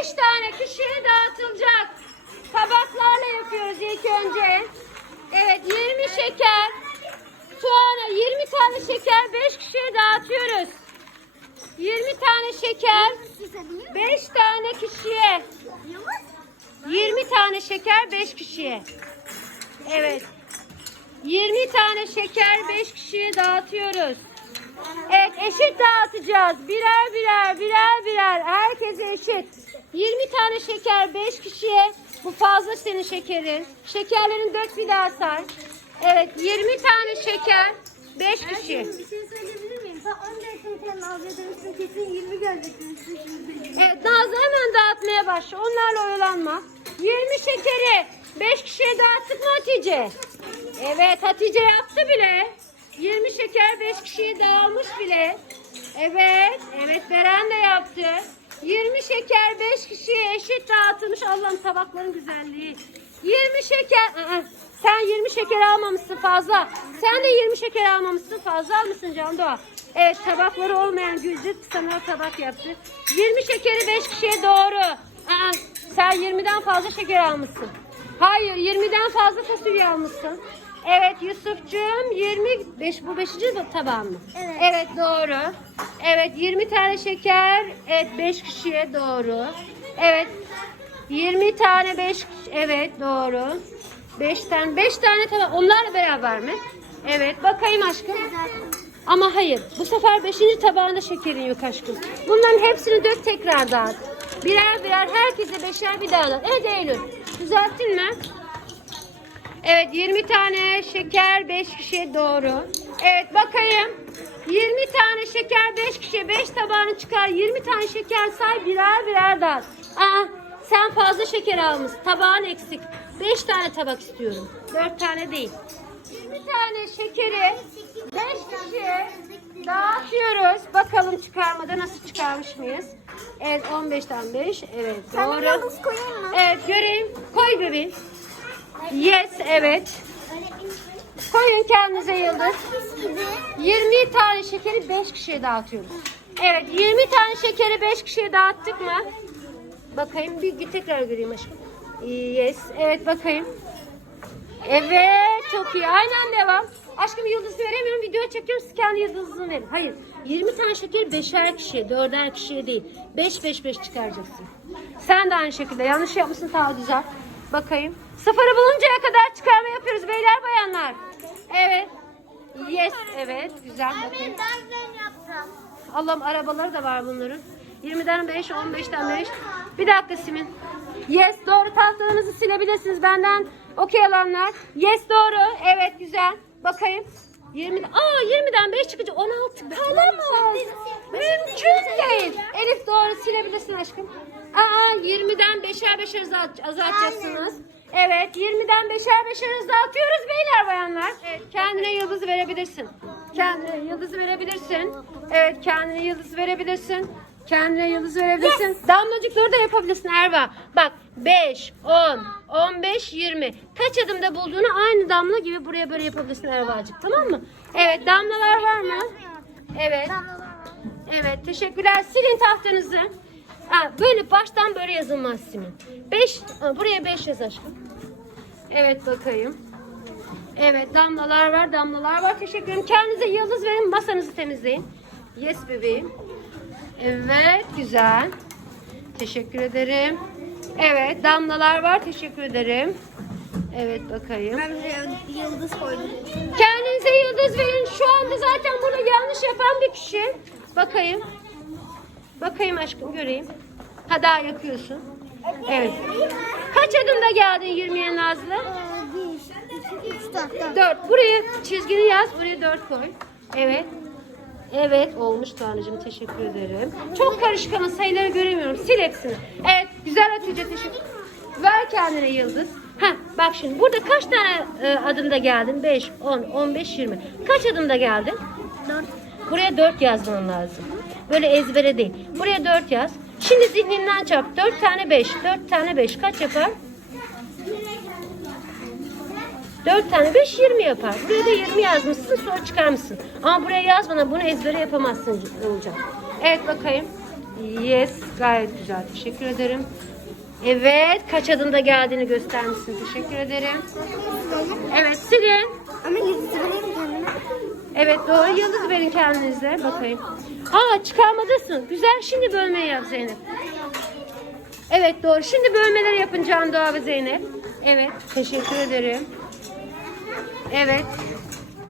5 tane kişiye dağıtılacak. Tabaklarla yapıyoruz ilk önce. Evet 20 şeker. Sonra 20 tane şeker 5 kişiye dağıtıyoruz. 20 tane şeker 5 tane kişiye. 20 tane şeker 5 kişiye. Evet. 20 tane şeker 5 kişiye dağıtıyoruz. Evet eşit dağıtacağız. Birer birer birer birer. Herkese eşit. 20 tane şeker 5 kişiye. Bu fazla senin şekerin. Şekerlerin dök bir daha say. Evet 20 tane şeker 5 kişi. Bir şey söyleyebilir miyim? Sen 14 seneden alacağım demiştin kesin 20 gelecek demiştin şimdi. Evet Nazlı hemen dağıtmaya başla. Onlarla oyalanma. 20 şekeri 5 kişiye dağıttık mı Hatice? Evet Hatice yaptı bile. 20 şeker 5 kişiye dağılmış bile. Evet, evet Beren de yaptı. 20 şeker 5 kişiye eşit dağıtılmış. Allah'ım tabakların güzelliği. 20 şeker... Aa, sen 20 şeker almamışsın fazla. Sen de 20 şeker almamışsın fazla almışsın Can Doğa. Evet tabakları olmayan Gülcük sana tabak yaptı. 20 şekeri 5 kişiye doğru. Aa, sen 20'den fazla şeker almışsın. Hayır 20'den fazla fasulye almışsın. Evet Yusufcuğum 25 bu 5. tabağın mı? Evet. Evet doğru. Evet 20 tane şeker. Evet 5 kişiye doğru. Evet 20 tane 5 evet doğru. 5 tane 5 tane tabak onlarla beraber mi? Evet bakayım aşkım. Ama hayır bu sefer 5. tabağında şekerin yok aşkım. Bunların hepsini dök tekrar dağıt. Birer birer herkese beşer bir daha dağıt. Evet Eylül düzelttin mi? Evet 20 tane şeker 5 kişiye doğru. Evet bakayım. 20 tane şeker 5 kişiye 5 tabağını çıkar. 20 tane şeker say birer birer dağıt. Aa, sen fazla şeker almışsın. Tabağın eksik. 5 tane tabak istiyorum. 4 tane değil. 20 tane şekeri 5 kişiye dağıtıyoruz. Bakalım çıkarmada nasıl çıkarmış mıyız? Evet 15'ten 5. Evet Sen doğru. yıldız koyayım mı? Evet göreyim. Koy bebeğim. Yes evet. Koyun kendinize yıldız. 20 tane şekeri 5 kişiye dağıtıyoruz. Evet 20 tane şekeri 5 kişiye dağıttık mı? Bakayım bir, tekrar göreyim aşkım. Yes evet bakayım. Evet çok iyi aynen devam. Aşkım yıldız veremiyorum video çekiyorum siz kendi yıldızını verin. Hayır 20 tane şeker beşer kişiye dörder kişiye değil. 5 5 5 çıkaracaksın. Sen de aynı şekilde yanlış yapmışsın daha güzel. Bakayım. Sıfırı buluncaya kadar çıkarma yapıyoruz beyler bayanlar. Evet. Yes evet güzel bakayım. Allah'ım arabaları da var bunların. 20'den 5, 15'ten 5. Bir dakika Simin. Yes doğru tahtalarınızı silebilirsiniz benden. Okey alanlar. Yes doğru. Evet güzel. Bakayım. 20 Aa 20'den 5 çıkınca 16 kalamaz. Mümkün değil. Elif doğru silebilirsin aşkım. Aa 20'den 5'er 5'er azalt- azaltacaksınız. Evet 20'den 5'er 5'er azaltıyoruz beyler bayanlar. Evet kendine yıldız verebilirsin. Kendine yıldız verebilirsin. Evet kendine yıldız verebilirsin. Kendine yıldız verebilirsin. Damlacıkları da yapabilirsin Erva. Bak 5, 10, 15, 20. Kaç adımda bulduğunu aynı damla gibi buraya böyle yapabilirsin Erva'cık. Tamam mı? Evet damlalar var mı? Evet. Evet teşekkürler. Silin tahtanızı. Ha, böyle baştan böyle yazılmaz Simin. 5, buraya 5 yaz aşkım. Evet bakayım. Evet damlalar var damlalar var. Teşekkür ederim. Kendinize yıldız verin masanızı temizleyin. Yes bebeğim. Evet güzel. Teşekkür ederim. Evet damlalar var. Teşekkür ederim. Evet bakayım. Ben buraya yıldız koydum. Kendinize yıldız verin. Şu anda zaten burada yanlış yapan bir kişi. Bakayım. Bakayım aşkım göreyim. Ha daha yakıyorsun. Evet. Kaç adımda geldin 20'ye Nazlı? 1, 2, 3, 4, 4. 4. Buraya çizgini yaz. Buraya 4 koy. Evet. Evet olmuş Tanrıcığım teşekkür ederim. Çok karışık ama sayıları göremiyorum. Sil hepsini. Evet güzel Hatice teşekkür Ver kendine yıldız. Ha bak şimdi burada kaç tane e, adımda geldin? 5, 10, 15, 20. Kaç adımda geldin? 4. Buraya 4 yazman lazım. Böyle ezbere değil. Buraya 4 yaz. Şimdi zihninden çarp. 4 tane 5. 4 tane 5 kaç yapar? 4 tane 5 20 yapar. Buraya da 20 yazmışsın sonra çıkarmışsın. Ama buraya yazmadan bunu ezbere yapamazsın olacak. Evet bakayım. Yes. Gayet güzel. Teşekkür ederim. Evet. Kaç adımda geldiğini göstermişsin. Teşekkür ederim. Evet silin. Ama yıldızı vereyim kendime. Evet doğru yıldız verin kendinize. Bakayım. Aa çıkarmadasın. Güzel şimdi bölmeyi yap Zeynep. Evet doğru. Şimdi bölmeleri yapın Can Doğa ve Zeynep. Evet. Teşekkür ederim. Evet.